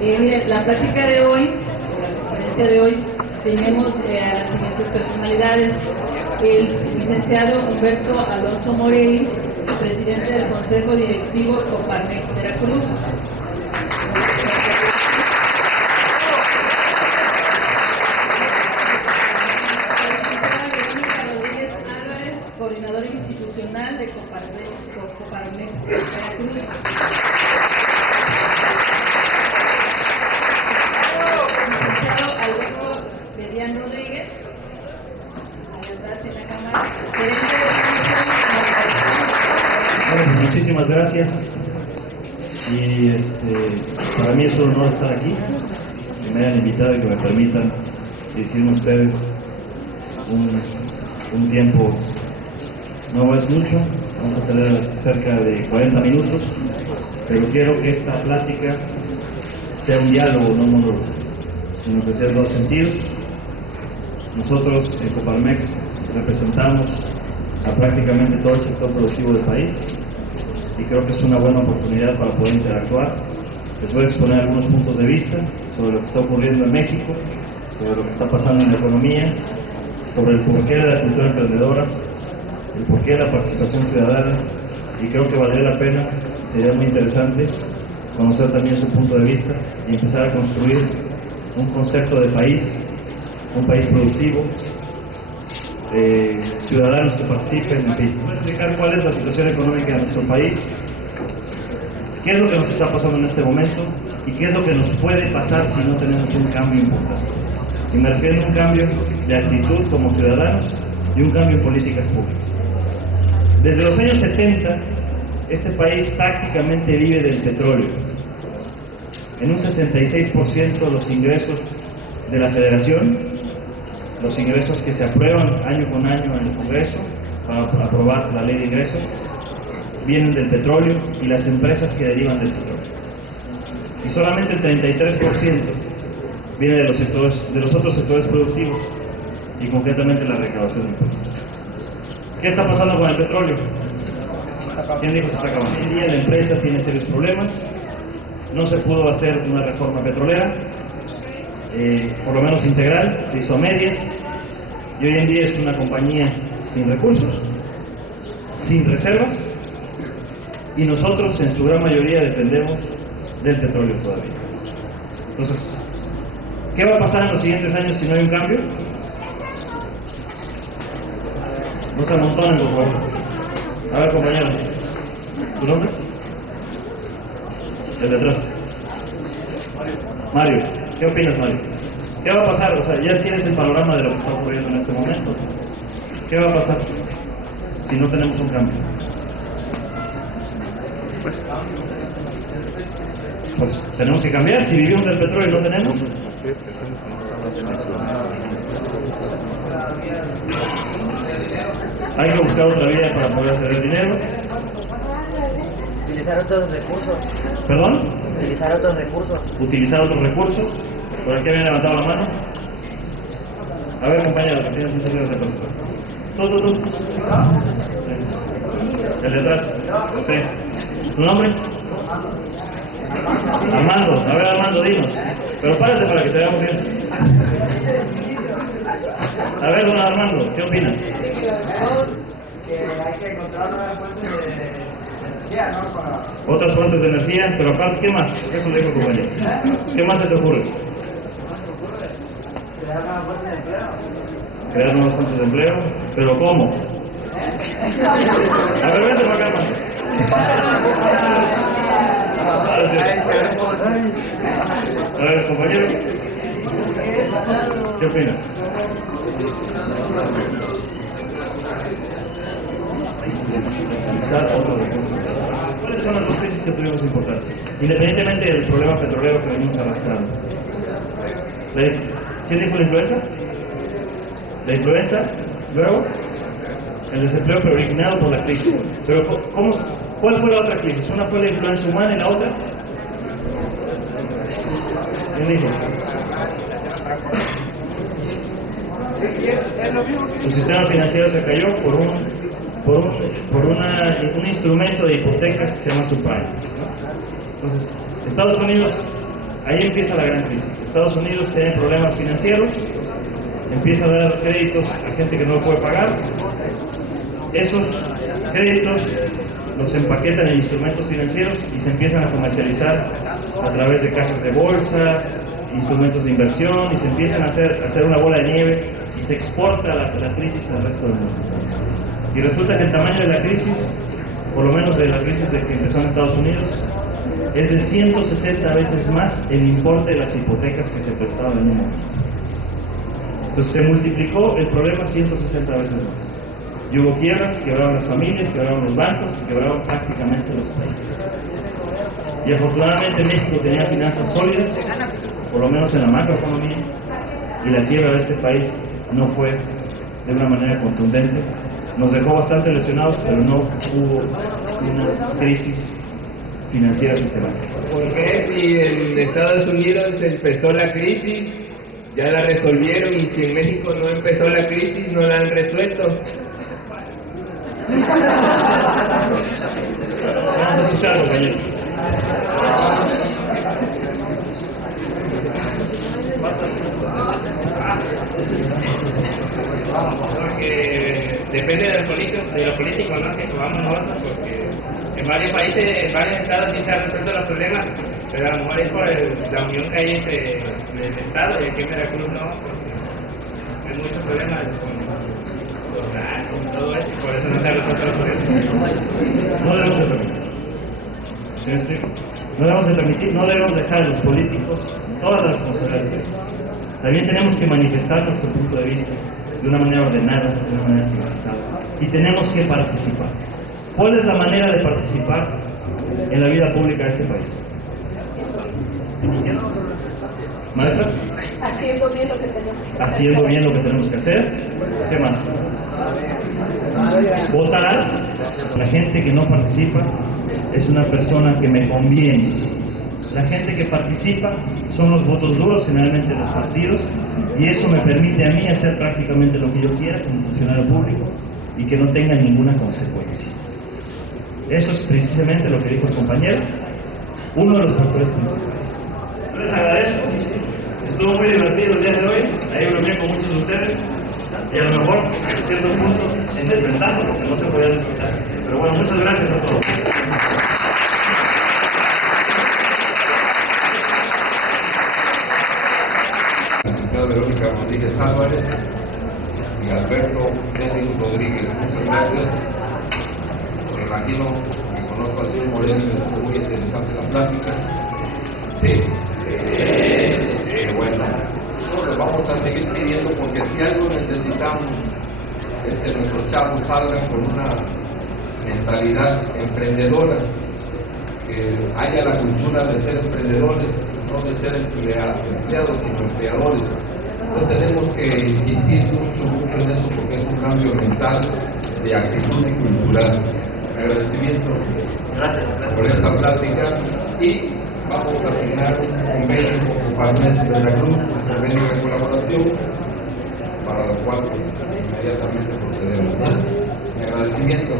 Miren, la plática de hoy, la conferencia de hoy, tenemos a las siguientes personalidades. El licenciado Humberto Alonso Morelli, presidente del Consejo Directivo Coparmex Veracruz. Coordinador institucional de Coparmex Veracruz. Licenciado Alberto Medián Rodríguez, ahí atrás en la cámara, gerente de Bueno, pues muchísimas gracias. Y para mí es un honor estar aquí, que me hayan invitado y que me permitan dirigirme a ustedes un tiempo. No es mucho, vamos a tener cerca de 40 minutos, pero quiero que esta plática sea un diálogo, no un monólogo, sino que sea en dos sentidos. Nosotros en Coparmex representamos a prácticamente todo el sector productivo del país y creo que es una buena oportunidad para poder interactuar. Les voy a exponer algunos puntos de vista sobre lo que está ocurriendo en México, sobre lo que está pasando en la economía, sobre el porqué de la cultura emprendedora, el porqué de la participación ciudadana, y creo que valdría la pena, sería muy interesante conocer también su punto de vista y empezar a construir un concepto de país, un país productivo, ciudadanos que participen, en fin. Voy a explicar cuál es la situación económica de nuestro país, qué es lo que nos está pasando en este momento y qué es lo que nos puede pasar si no tenemos un cambio importante. Y me refiero a un cambio de actitud como ciudadanos y un cambio en políticas públicas. Desde los años 70, este país prácticamente vive del petróleo. En un 66% los ingresos de la Federación, los ingresos que se aprueban año con año en el Congreso para aprobar la ley de ingresos, vienen del petróleo y las empresas que derivan del petróleo. Y solamente el 33% viene de los otros sectores productivos y concretamente la recaudación de impuestos. ¿Qué está pasando con el petróleo? ¿Quién dijo que se está acabando? Hoy en día la empresa tiene serios problemas, no se pudo hacer una reforma petrolera, por lo menos integral, se hizo a medias, y hoy en día es una compañía sin recursos, sin reservas, y nosotros en su gran mayoría dependemos del petróleo todavía. Entonces, ¿qué va a pasar en los siguientes años si no hay un cambio? No se amontonen, por favor. A ver, compañero. ¿Tu nombre? El de atrás. Mario. ¿Qué opinas, Mario? ¿Qué va a pasar? O sea, ya tienes el panorama de lo que está ocurriendo en este momento. ¿Qué va a pasar si no tenemos un cambio? Pues tenemos que cambiar. Si vivimos del petróleo y no tenemos. Hay que buscar otra vía para poder hacer dinero. Utilizar otros recursos. ¿Perdón? Utilizar otros recursos. Utilizar otros recursos. ¿Por aquí habían levantado la mano? A ver, compañero, que tienes muchas ganas de participar. Tú. Sí. El de atrás. Sí. ¿Tu nombre? Armando. A ver, Armando, dinos. Pero párate para que te veamos bien. A ver, don Armando, ¿qué opinas? Que hay que encontrar nuevas fuentes de energía, ¿no? Otras fuentes de energía, pero aparte, ¿qué más? Eso le dijo el compañero. ¿Qué más se te ocurre? Crear nuevas fuentes de empleo. Crear nuevas fuentes de empleo, pero ¿cómo? A ver, vente para acá, Armando. A ver, compañero, ¿qué opinas? ¿Cuáles son las dos crisis que tuvimos importantes? Independientemente del problema petrolero que venimos arrastrando. ¿Quién dijo la influenza? La influenza, luego el desempleo, pero originado por la crisis. Pero ¿cuál fue la otra crisis? Una fue la influenza humana y la otra. ¿Quién dijo? Su sistema financiero se cayó por un instrumento de hipotecas que se llama subprime. Entonces, Estados Unidos ahí empieza la gran crisis. Estados Unidos tiene problemas financieros, empieza a dar créditos a gente que no lo puede pagar. Esos créditos los empaquetan en instrumentos financieros y se empiezan a comercializar a través de casas de bolsa, instrumentos de inversión, y se empiezan a hacer una bola de nieve y se exporta la crisis al resto del mundo. Y resulta que el tamaño de la crisis, por lo menos de la crisis de que empezó en Estados Unidos, es de 160 veces más el importe de las hipotecas que se prestaban en un momento. Entonces se multiplicó el problema 160 veces más. Y hubo quiebras, quebraron las familias, quebraron los bancos, quebraron prácticamente los países. Y afortunadamente México tenía finanzas sólidas, por lo menos en la macroeconomía, y la quiebra de este país no fue de una manera contundente. Nos dejó bastante lesionados, pero no hubo una crisis financiera sistemática. ¿Por qué si en Estados Unidos empezó la crisis, ya la resolvieron, y si en México no empezó la crisis, no la han resuelto? Vamos a escuchar, compañero. Porque depende de los políticos, ¿no?, que tomamos nosotros, porque en varios países, en varios estados sí se han resuelto los problemas, pero a lo mejor es por la unión que hay entre el estado, y aquí en Veracruz no, porque hay muchos problemas con los datos y todo eso, y por eso no se han resuelto los problemas. No debemos de permitir. ¿Sí me explico? No debemos dejar a los políticos todas las responsabilidades. También tenemos que manifestar nuestro punto de vista de una manera ordenada, de una manera civilizada, y tenemos que participar. ¿Cuál es la manera de participar en la vida pública de este país? ¿Maestra? Haciendo bien lo que tenemos que hacer. Haciendo bien lo que tenemos que hacer. ¿Qué más? Votar. La gente que no participa es una persona que me conviene. La gente que participa son los votos duros, generalmente de los partidos, y eso me permite a mí hacer prácticamente lo que yo quiera como funcionario público y que no tenga ninguna consecuencia. Eso es precisamente lo que dijo el compañero, uno de los factores principales. Yo les agradezco, estuvo muy divertido el día de hoy, ahí bromeé con muchos de ustedes, y a lo mejor, a cierto punto, en desventaja, porque no se podía disfrutar. Pero bueno, muchas gracias a todos. Verónica Rodríguez Álvarez y Alberto Félix Rodríguez. Muchas gracias. Me imagino que conozco al señor Moreno y es muy interesante la plática. Sí. Bueno, nosotros vamos a seguir pidiendo, porque si algo necesitamos es que nuestros chavos salgan con una mentalidad emprendedora, que haya la cultura de ser emprendedores, no de ser empleados, sino empleadores. Entonces tenemos que insistir mucho en eso, porque es un cambio mental, de actitud y cultural. Agradecimiento por esta plática, y vamos a asignar un convenio con Palmes de Veracruz, un convenio de colaboración, para lo cual pues, inmediatamente procedemos. Mi agradecimiento.